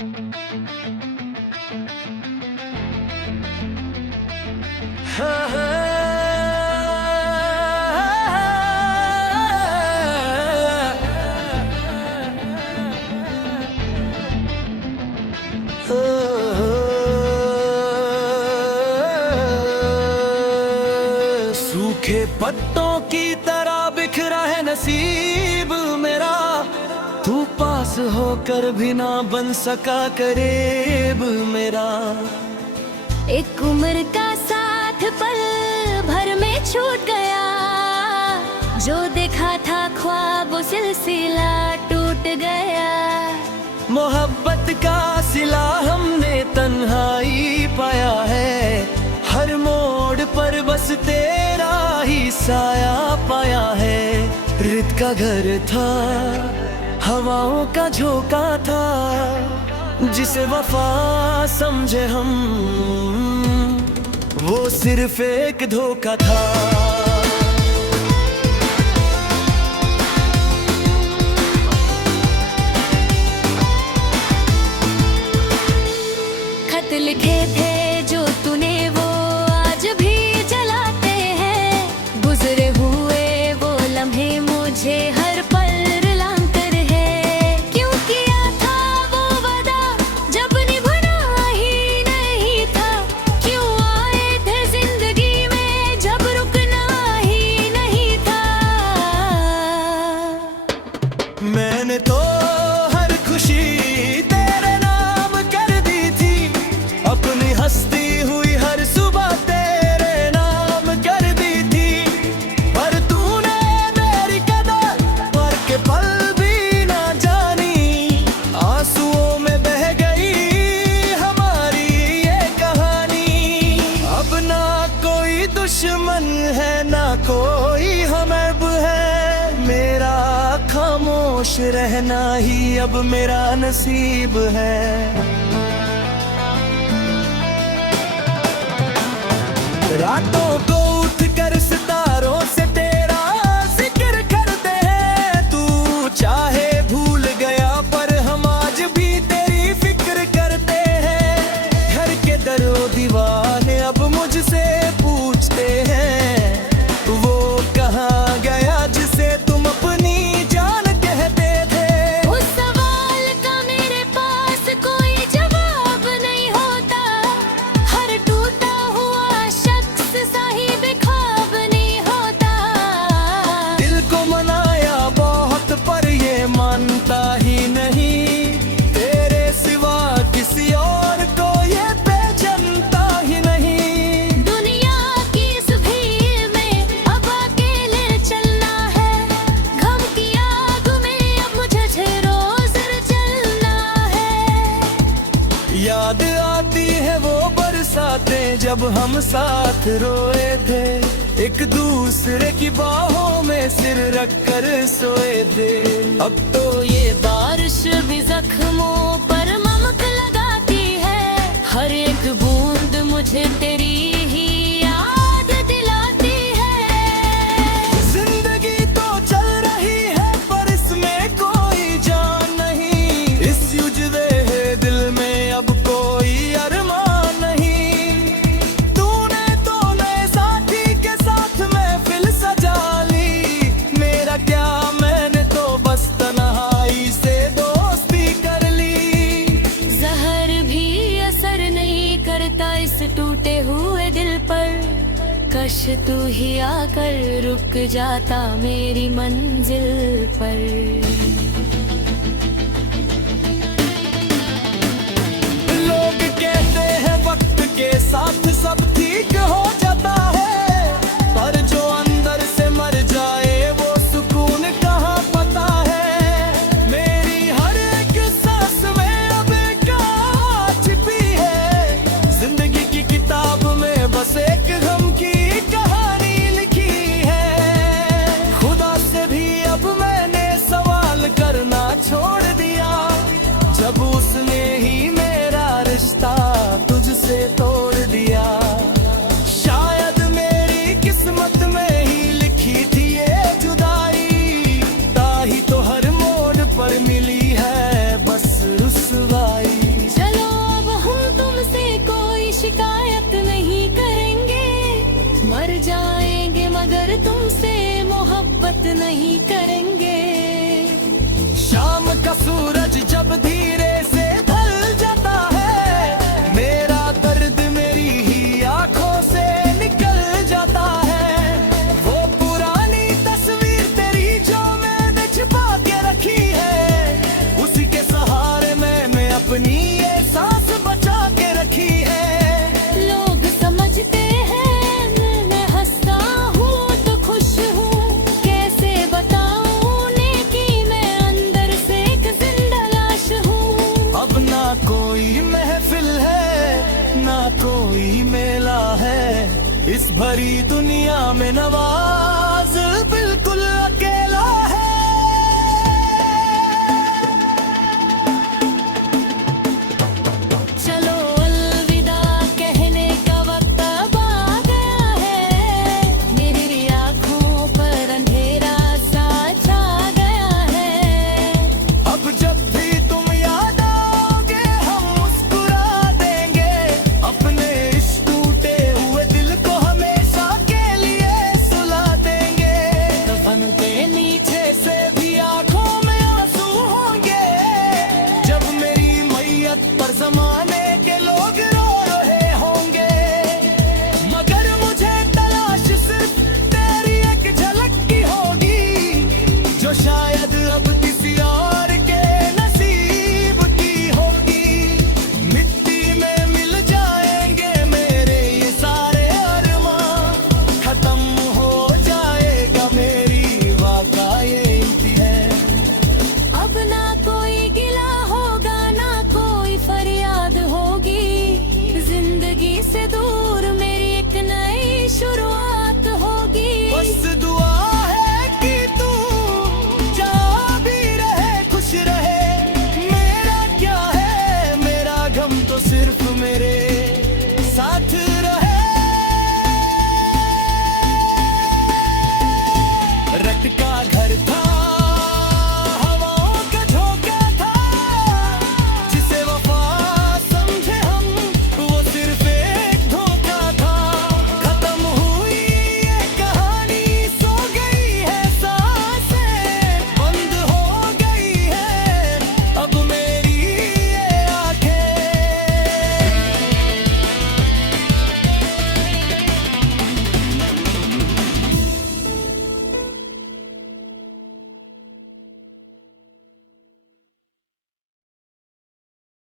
सूखे पत्तों की तरह बिखरा है नसीब मेरा, तू पास होकर भी ना बन सका करीब मेरा। एक उम्र का साथ पल भर में छूट गया, जो देखा था ख्वाब वो सिलसिला टूट गया। मोहब्बत का सिला हमने तन्हाई पाया है, हर मोड़ पर बस तेरा ही साया पाया है। रेत का घर था, हवाओं का झोंका था, जिसे वफा समझे हम वो सिर्फ एक धोखा था। खत लिखे थे जो तूने वो आज भी जलाते हैं, गुजरे हुए वो लम्हे मुझे हर पल रुलाकर है। क्यों किया था वो वादा जब निभाना ही नहीं था, क्यों आए थे जिंदगी में जब रुकना ही नहीं था। मैंने तो हर खुशी तेरे नाम कर दी थी, अपनी हंसती हुई हर सुबह तेरे नाम कर दी थी। पर तूने मेरी कदर पर के पल भी ना जानी, आंसुओं में बह गई हमारी ये कहानी। अब ना कोई दुश्मन है ना कोई हमअब है, मेरा खामोश रहना ही अब मेरा नसीब है। रातों को उठ कर सितारों से तेरा जिक्र करते हैं, तू चाहे भूल गया पर हम आज भी तेरी फिक्र करते हैं। घर के दरो दीवाने अब मुझसे पूछते हैं, वो कहाँ गया जिसे तुम अपनी जान कहते थे। उस सवाल का मेरे पास कोई जवाब नहीं होता, हर टूटा हुआ शख्स साहिब ख्वाब नहीं होता। दिल को मनाया बहुत पर ये मानता ही नहीं, तेरे सिवा किसी और को ये पहचानता ही नहीं। दुनिया की इस भीड़ में अब अकेले चलना है, गम की आग में अब मुझे रोज चलना है। याद आती है वो बरसातें जब हम साथ रोए थे, एक दूसरे की बाहों में सिर रख कर सोए थे। अब तो ये बारिश भी जख्मों पर नमक लगाती है, हर एक बूंद मुझे तेरी ही याद दिलाती है। जिंदगी तो चल रही है पर इसमें कोई जान नहीं, इस युजवे दिल में अब कोई अरमान नहीं। तूने तो नए साथी के साथ महफिल सजा ली, मेरा क्या मैंने तो बस तन्हाई से दोस्ती कर ली। जहर भी असर नहीं करता इस टूटे हुए दिल पर, कश तू ही आकर रुक जाता मेरी मंजिल पर। लोग कहते हैं वक्त के साथ सब ठीक हो जाता है, पर जो अंदर से मर जाए वो सुकून कहाँ पता है। मेरी हर एक सांस में अब एक कहानी छिपी है, जिंदगी की किताब में बस एक गम की कहानी लिखी है। खुदा से भी अब मैंने सवाल करना छोड़ दिया, जब उसने ही मेरा रिश्ता तुझसे तोड़ दिया। शायद मेरी किस्मत में ही लिखी थी ये जुदाई, ताही तो हर मोड़ पर मिली है बस रुसवाई। नहीं करेंगे। शाम का सूरज जब धीरे से ढल जाता है, मेरा दर्द मेरी ही आंखों से निकल जाता है। वो पुरानी तस्वीर तेरी जो मैंने छिपा के रखी है, उसी के सहारे मैंने अपनी ये सांस बचा के रखी है। लोग समझते हैं मैं हंसता हूँ तो खुश हूँ, कैसे बताऊँ उन्हें कि मैं अंदर से एक जिंदा लाश हूँ। अब ना कोई महफिल है ना कोई मेला है, इस भरी दुनिया में नवाज